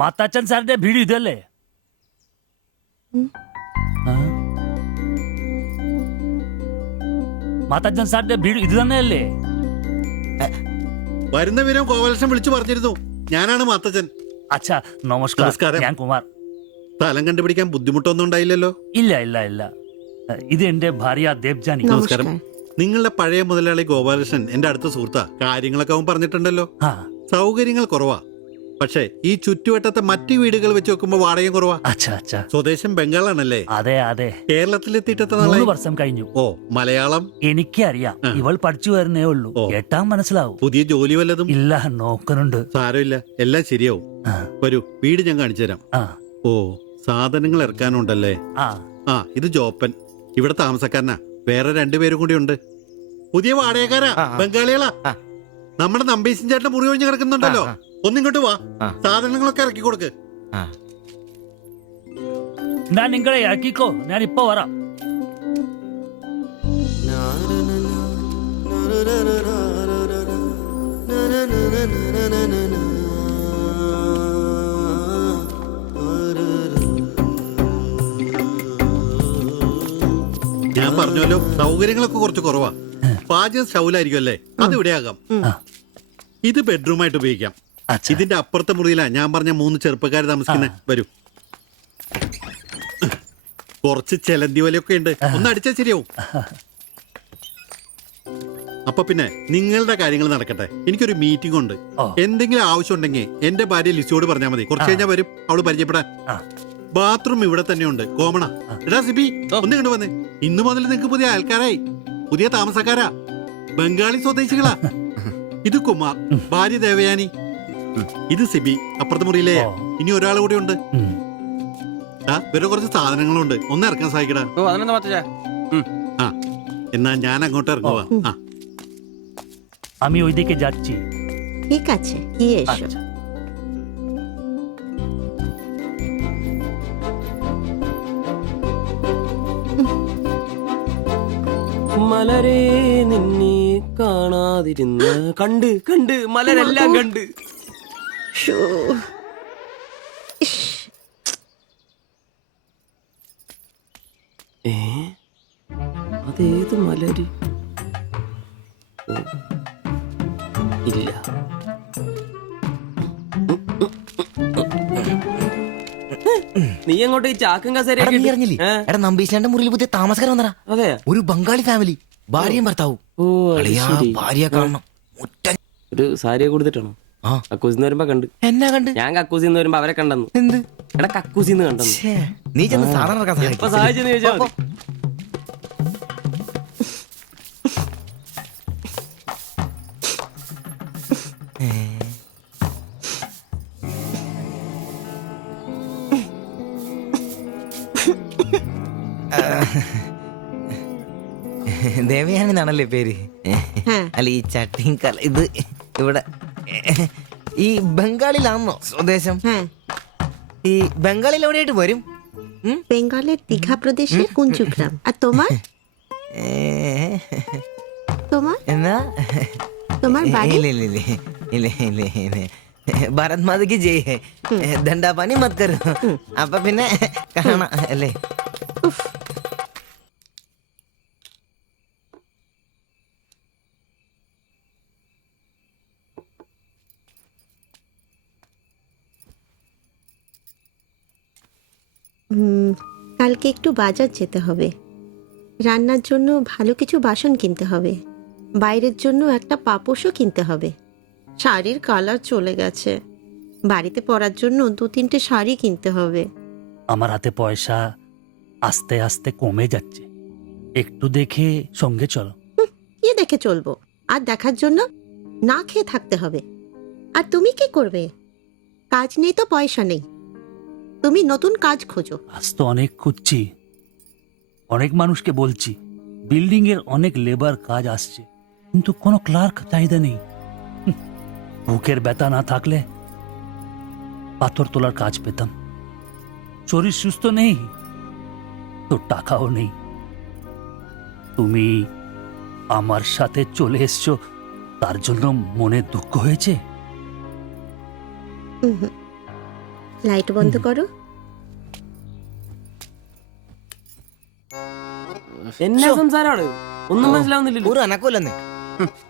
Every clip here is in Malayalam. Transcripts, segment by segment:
മാത്താച്ചൻ സാറിന്റെ വീട് ഇതല്ലേ? മാത്താച്ചൻ സാറിന്റെ വീട് ഇത് തന്നെയല്ലേ? വരുന്ന വിവരം ഗോപാലകൃഷ്ണൻ വിളിച്ചു പറഞ്ഞിരുന്നു. ഞാനാണ് മാത്തച്ഛൻ. അച്ഛാ നമസ്കാരം. ഞാൻ കുമാർ. സ്ഥലം കണ്ടുപിടിക്കാൻ ബുദ്ധിമുട്ടൊന്നും ഉണ്ടായില്ലല്ലോ? ഇല്ല ഇല്ല ഇല്ല. ഇത് എന്റെ ഭാര്യ ദേവ്ജാനി. നമസ്കാരം. നിങ്ങളുടെ പഴയ മുതലാളി ഗോപാലകൃഷ്ണൻ എന്റെ അടുത്ത സുഹൃത്താ. കാര്യങ്ങളൊക്കെ അവൻ പറഞ്ഞിട്ടുണ്ടല്ലോ. സൗകര്യങ്ങൾ കുറവാ, പക്ഷേ ഈ ചുറ്റുവട്ടത്തെ മറ്റു വീടുകൾ വെച്ച് നോക്കുമ്പോ വാടകയും കുറവാ. സ്വദേശം ബംഗാളാണല്ലേ? അതെ അതെ. കേരളത്തിലെത്തിയിട്ട് 3 വർഷം കഴിഞ്ഞു. ഓ, മലയാളം എനിക്കറിയാം. ഇവൾ പഠിച്ചു വരുന്നേ ഉള്ളൂ. കേട്ടാ മനസ്സിലാവും. പുതിയ ജോലി വല്ലതും? ഇല്ല, നോക്കുന്നുണ്ട്. സാരമില്ല, എല്ലാം ശരിയാവും. വരൂ, വീട് ഞാൻ കാണിച്ചു തരാം. ഓ, സാധനങ്ങൾ ഇറക്കാനുണ്ടല്ലേ? ഇത് ജോപ്പൻ, ഇവിടെ താമസക്കാരനാ. വേറെ 2 പേരും കൂടി ഉണ്ട്. പുതിയ വാടകക്കാരാ, ബംഗാളികളാ. നമ്മുടെ നമ്പീശൻ ചേട്ടൻ മുറി ഒഴിഞ്ഞു കിടക്കുന്നുണ്ടല്ലോ. ഒന്നിങ്ങോട്ട് വാ, സാധനങ്ങളൊക്കെ ഇറക്കി കൊടുക്ക്. ഞാൻ നിങ്ങളെ ഇറക്കിക്കോ, ഞാൻ ഇപ്പൊ വരാം. ഞാൻ പറഞ്ഞല്ലോ, സൗകര്യങ്ങളൊക്കെ കുറച്ച് കുറവാ. പാചകം സ്റ്റൗലായിരിക്കും അല്ലേ? അത് ഇവിടെ ആകാം. ഇത് ബെഡ്റൂമായിട്ട് ഉപയോഗിക്കാം. ഇതിന്റെ അപ്പുറത്തെ മുറിയിലാ ഞാൻ പറഞ്ഞ 3 ചെറുപ്പക്കാർ താമസിക്കുന്നത്. വരൂ. കുറച്ച് ചെലന്തി വലയൊക്കെ ഉണ്ട്, ഒന്ന് അടിച്ചാൽ ശരിയാവും. അപ്പൊ പിന്നെ നിങ്ങളുടെ കാര്യങ്ങൾ നടക്കട്ടെ. എനിക്കൊരു മീറ്റിംഗ് ഉണ്ട്. എന്തെങ്കിലും ആവശ്യം ഉണ്ടെങ്കിൽ എന്റെ ഭാര്യ ലിസിയോട് പറഞ്ഞാൽ മതി. കുറച്ച് കഴിഞ്ഞാൽ വരും അവള് പരിചയപ്പെടാൻ. ബാത്റൂം ഇവിടെ തന്നെയുണ്ട്, കോമണ. എടാ സിബി, ഒന്ന് കണ്ടു വന്നേ. ഇന്നു മുതൽ നിങ്ങൾക്ക് പുതിയ ആൾക്കാരായി, പുതിയ താമസക്കാരാ, ബംഗാളി സ്വദേശികളാ. ഇത് കുമാർ, ഭാര്യ ദേവയാനി. ഇത് സിബി, അപ്പുറത്തെ മുറിയിലെ. ഇനി ഒരാൾ കൂടി ഉണ്ട്. വേറെ കുറച്ച് സാധനങ്ങളുണ്ട്, ഒന്ന് ഇറക്കാൻ സഹായിക്കടാ. എന്നാ ഞാൻ അങ്ങോട്ട് ഇറങ്ങുവാ. আমি ওইদিকে যাচ্ছি। ঠিক আছে, গিয়ে এসো। മലരെ നിന്നെ കാണാതിരുന്ന കണ്ട് കണ്ട് മലരെല്ലാം കണ്ട്. അതേത് മലര്? ഇല്ല. നീ അങ്ങോട്ട് ഈ ചാക്കും കസേരയുടെ നമ്പീശന്റെ മുറിയിൽ പുതിയ താമസക്കാരൻ വന്നടാ. അതെ, ഒരു ബംഗാളി ഫാമിലി, ഭാര്യയും ഭർത്താവും. ഭാര്യ കാണണം. ഒരു സാരിയെ കൊടുത്തിട്ടാണോ? കക്കൂസിന്ന് വരുമ്പോ കണ്ട്. എന്നാ കണ്ട്? ഞാൻ കക്കൂസിന്ന് വരുമ്പോ അവരെ കണ്ടെന്നു. എന്ത്? എടാ, കക്കൂസിന്ന് കണ്ടെന്നു. നീ ചെന്ന് സാധനം സഹായിച്ചെന്ന് ചോദിച്ചാ മതി. ദേവയാനെന്നാണല്ലേ പേര്? അല്ല, ഈ ചട്ടിയും കല ഇത് ഇവിടെ ഈ ബംഗാളിലാണോ സ്വദേശം? ഈ ബംഗാളിൽ എവിടെയായിട്ട് വരും? বেঙ্গলের দীঘা প্রদেশের কুঞ্জুগ্রাম। আর তোমার? তোমার എന്നാ তোমার বাড়ি? ഭാരത് മാതയ്ക്ക് ജയ് ഹേ. ദണ്ഡാപാനി മത് കരോ. അപ്പൊ പിന്നെ കാണാം അല്ലേ? কালকে একটু বাজার যেতে হবে। রান্নার জন্য ভালো কিছু বাসন কিনতে হবে। বাইরের জন্য একটা পাপোশও কিনতে হবে। শাড়ির কালার চলে গেছে। বাড়িতে পরার জন্য 2-3টে শাড়ি কিনতে হবে। আমার হাতে পয়সা আস্তে আস্তে কমে যাচ্ছে, একটু দেখে সঙ্গে চলো। কি দেখে চলবো? আর দেখার জন্য না খেয়ে থাকতে হবে। আর তুমি কি করবে? কাজ নেই তো পয়সা নেই। তুমি নতুন কাজ খোঁজো। আজ তো অনেক খুঁজছি, অনেক মানুষকে বলছি, বিল্ডিং এর অনেক লেবার কাজ আসছে, কিন্তু কোনো ক্লার্ক চাহিদা নেই। বুকের ব্যথা না থাকলে পাথর তোলার কাজ পেতাম। শরীর সুস্থ নেই তো টাকাও নেই। তুমি আমার সাথে চলে এসছো, তার জন্য মনে দুঃখ হয়েছে? লাইট বন্ধ করো। എന്നാ സംസാരമാണ് ഒന്നും മനസ്സിലാവുന്നില്ലല്ലോ. ഒരു അനക്കൂലെന്ന്.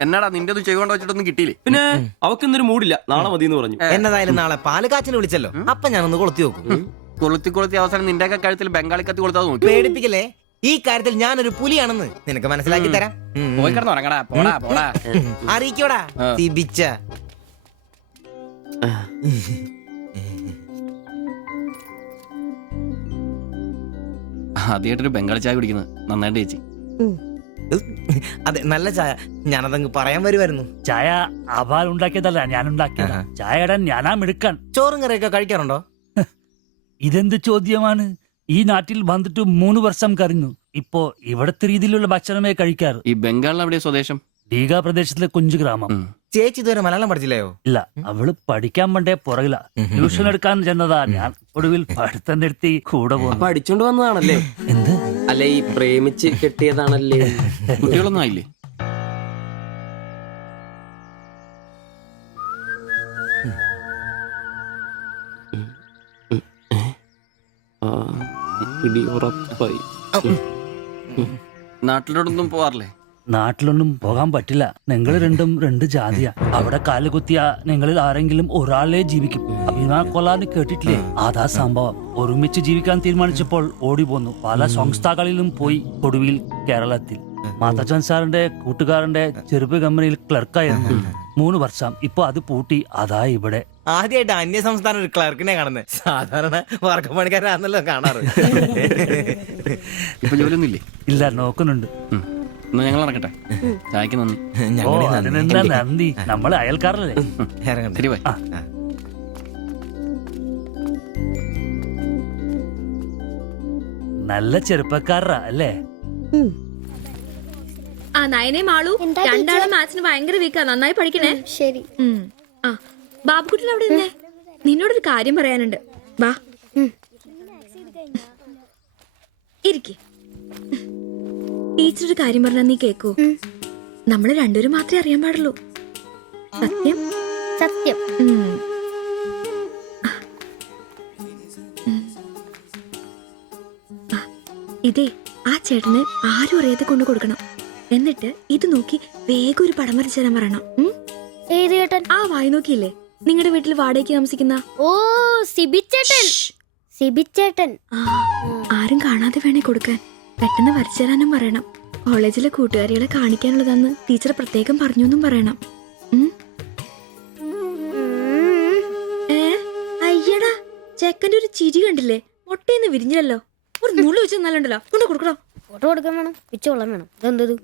എന്നാടാ നിന്റെ ഒന്നും ചെയ്തുകൊണ്ട് വെച്ചിട്ടൊന്നും കിട്ടിയില്ലേ? പിന്നെ അവക്ക് ഇന്നൊരു മൂടില്ല, നാളെ മതി എന്ന് പറഞ്ഞു. എന്നതായാലും നാളെ പാല് കാച്ചിന് വിളിച്ചല്ലോ, അപ്പൊ ഞാനൊന്ന് കൊളുത്തി നോക്കും. കൊളുത്തി അവസാനം നിന്റെയൊക്കെ കഴുത്തിൽ ബംഗാളി കത്തി കൊടുത്താൽ നോക്കി. പേടിപ്പിക്കല്ലേ, ഈ കാര്യത്തിൽ ഞാനൊരു പുലിയാണെന്ന് നിനക്ക് മനസ്സിലാക്കി തരാം. പോയി കിടന്നു ഉറങ്ങടാ. പോടാ അറിയിക്കോടാ തിബിച്ച. ആദ്യമായിട്ടൊരു ബംഗാളി ചായ കുടിക്കുന്നത് നന്നായിട്ട് ചേച്ചി. അതെ, നല്ല ചായ. ഞാനതങ്ങ് പറയാൻ വരുമായിരുന്നു. ചായ അപാൽ ഉണ്ടാക്കിയതല്ല, ഞാൻ ഉണ്ടാക്കിയതാ. ചായ ഇടാൻ ഞാനാ മിടുക്കാൻ. ചോറും കറിയൊക്കെ കഴിക്കാറുണ്ടോ? ഇതെന്ത് ചോദ്യമാണ്? ഈ നാട്ടിൽ വന്നിട്ട് 3 വർഷം കഴിഞ്ഞു. ഇപ്പോ ഇവിടത്തെ രീതിയിലുള്ള ഭക്ഷണമേ കഴിക്കാറ്. ഈ ബംഗാളിൽ എവിടെയാ സ്വദേശം? ഡീഗ പ്രദേശത്തിലെ കുഞ്ചു ഗ്രാമം. ചേച്ചി ഇതുവരെ മലയാളം പഠിച്ചില്ലയോ? ഇല്ല, അവള് പഠിക്കാൻ വേണ്ടേ പുറകില. ട്യൂഷൻ എടുക്കാൻ ചെന്നതാ. ഞാൻ ഒടുവിൽ പഠിത്തം നിർത്തി കൂടെ പോകുന്നു. പഠിച്ചോണ്ട് വന്നതാണല്ലേ? എന്ത്? അല്ല, ഈ പ്രേമിച്ച് കെട്ടിയതാണല്ലേ? കുട്ടികളൊന്നും ആയില്ലേ? പിടി ഉറപ്പായി. നാട്ടിലോട്ടൊന്നും പോവാറില്ലേ? നാട്ടിലൊന്നും പോകാൻ പറ്റില്ല. നിങ്ങൾ രണ്ടും 2 ജാതിയാ. അവിടെ കാലുകുത്തിയ നിങ്ങളിൽ ആരെങ്കിലും ഒരാളെ ജീവിക്കും. അഭിമാന കൊല്ലാന്ന് കേട്ടിട്ടില്ലേ? അതാ സംഭവം. ഒരുമിച്ച് ജീവിക്കാൻ തീരുമാനിച്ചപ്പോൾ ഓടി പോന്നു. പല സംസ്ഥാകളിലും പോയി. ഒടുവിൽ കേരളത്തിൽ മാതച്ചൻ സാറിന്റെ കൂട്ടുകാരന്റെ ചെറുപ്പ് കമ്പനിയിൽ ക്ലർക്കായിരുന്നു 3 വർഷം. ഇപ്പൊ അത് പൂട്ടി. അതാ ഇവിടെ. ആദ്യമായിട്ട് അന്യ സംസ്ഥാന ഒരു ക്ലർക്കിനെ കാണുന്നത്. സാധാരണ വർഗപ്പണിക്കാരാണല്ലോ കാണാറ്. ഇപ്പൊ ജോലിയൊന്നും ഇല്ലേ? ഇല്ല, നോക്കുന്നുണ്ട്. എന്നാ ഞങ്ങൾ ഇറങ്ങട്ടെ. ചായക്ക് നന്ദി. ഓ, അതിനെന്താ നന്ദി, നമ്മള് അയൽക്കാരല്ലേ. ഇറങ്ങട്ടെ. ശരി ബൈ. നല്ല ചെറുപ്പക്കാരാ അല്ലേ? ആ നയനെ മാളു രണ്ടാളും മാത്സിന് ഭയങ്കര വീക്കാ. നന്നായി പഠിക്കണേ. ശരി. ആ ബാബുക്കുട്ടൻ അവിടെ നിന്നേ, നിന്നോടൊരു കാര്യം പറയാനുണ്ട്. വാ ഇരിക്കെ. ടീച്ചർ ഒരു കാര്യം പറഞ്ഞാ നീ കേക്കൂ. നമ്മള് രണ്ടുപേരും മാത്രമേ അറിയാൻ പാടുള്ളൂ. സത്യം സത്യം. ഇതേ ആ ചേട്ടന് ആരും അറിയാതെ കൊണ്ടു കൊടുക്കണം. എന്നിട്ട് ഇത് നോക്കി വേഗം ഒരു പടം വരച്ചു തരാൻ പറയണം. ഏത് ചേട്ടൻ? ആ വായി നോക്കിയില്ലേ, നിങ്ങളുടെ വീട്ടിൽ വാടകയ്ക്ക് താമസിക്കുന്ന? ഓ സിബിച്ചേട്ടൻ. സിബിച്ചേട്ടൻ. ആരും കാണാതെ വേണേ കൊടുക്കാൻ. പെട്ടെന്ന് വരച്ചു തരാനും പറയണം. കോളേജിലെ കൂട്ടുകാരികളെ കാണിക്കാനുള്ളതാന്ന് ടീച്ചർ പ്രത്യേകം പറഞ്ഞു എന്നും പറയണം. അയ്യടാ, ചെക്കന്റെ ഒരു ചിരി കണ്ടില്ലേ? മുട്ടയെന്ന് വിരിഞ്ഞല്ലോ. ഒരു നുള്ളു വെച്ച് നല്ലുണ്ടല്ലോ. കൊണ്ട് കൊടുക്കണോ? ഫോട്ടോ കൊടുക്കാൻ വേണം, പിച്ചോളം വേണം. ഇതെന്തത്?